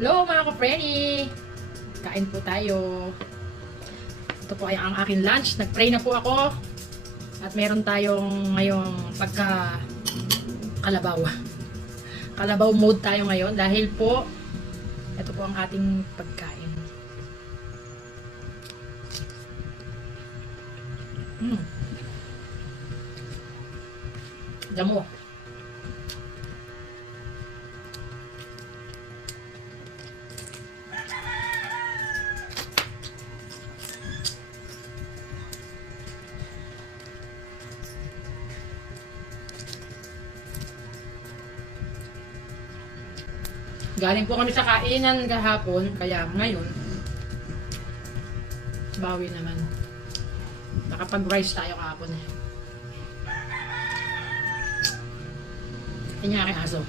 Hello mga ka-Frenny! Kain po tayo. Ito po ay ang aking lunch. Nag-pray na po ako. At meron tayong ngayong kalabaw. Kalabaw mode tayo ngayon dahil po ito po ang ating pagkain. Damo. Galing po kami sa kainan kahapon, kaya ngayon bawi naman. Nakapag-rice tayo kahapon eh. Yan yung aking aso.